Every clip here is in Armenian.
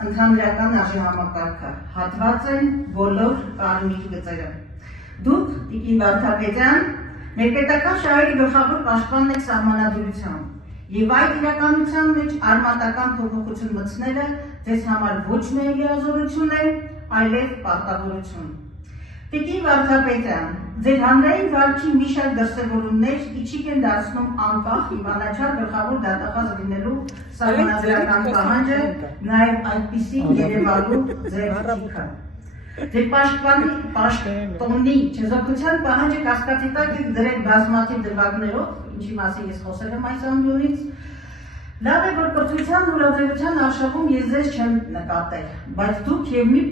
ընդհանրական արժեհամակարգը, հատված են բոլոր կարմիր գծերը։ Դուք, Տիկին Վարդապետյան, մեր պետական շահերի գլխավոր պաշտպանն եք սահմանադրությամբ, եւ այդ իրականության մեջ արմատական փոփոխություն մտցնելը ձեզ համար ոչ միայն լիազորություն է, այլև պարտավորություն։ Տիկին Վարդապետյան, ձեր հանրային վարքի մի շարք դրսևորումներ իջիկ են դարձնում անկախ եւ անաչառ գլխավոր դատախազ լինելու սահմանադրական պահանջը, նաեւ այդպիսի երևալու ձեր ճիքը։ Ձեր պաշտոնի չեզոքության պահանջը կասկածի տակ եք դրել բազմաթիվ դրվագներով, ինչի մասին ես խոսել եմ այս ամբիոնից, լավ է, որ կրթության ուղղաձևության արշավում ես ձեզ չեմ նկատել, բայց դուք եւ մի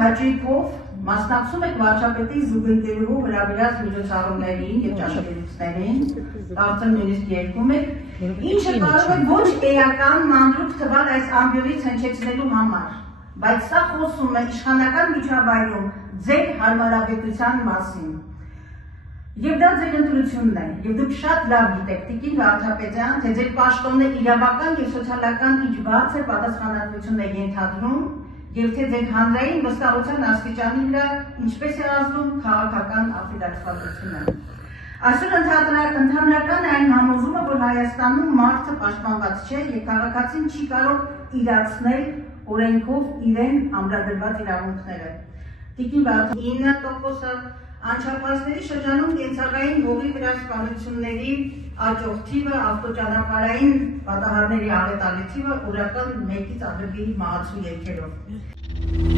հաճույքով մասնակցում եք վարչապետի զուգընկերուհու հրավիրած միջոցառումներին եւ ճաշակերուցներին, կարծեմ նույնիսկ երկում եք, ինչը կարող է ոչ էական մանրուք թվալ այս ամբիոնից հնչեցնելու համար, բայց սա խոսում է իշխանական միջավայրում ձեր հարմարավետության մասին։ Եվ դա ձեր ընտրությունն է, եւ դուք շատ լավ գիտեք, Տիկին Վարդապետյան, թե ձեր պաշտոնը իրավական եւ սոցիալական ինչ բարձր պատասխանատվություն է ենթադրում, եւ թե ձեր հանրային վստահության աստիճանի վրա ինչպես է ազդում քաղաքական ապիրատվածությունը։ Այսօր ընդհանրական է այն համոզումը, որ Հայաստանում մարդը պաշտպանված չէ եւ քաղաքացին չի կարող իրացնել օրենքով իրեն ամրագրված իրավունքները։ Տիկին Վարդապետյան, 9% անչափահասների շրջանում կենցաղային հողի վրա սպանությունների աճող թիվը, ավտոճանապարհային պատահարների աղետալի թիվը օրական 1-ից ավելի մահացու ելքերով։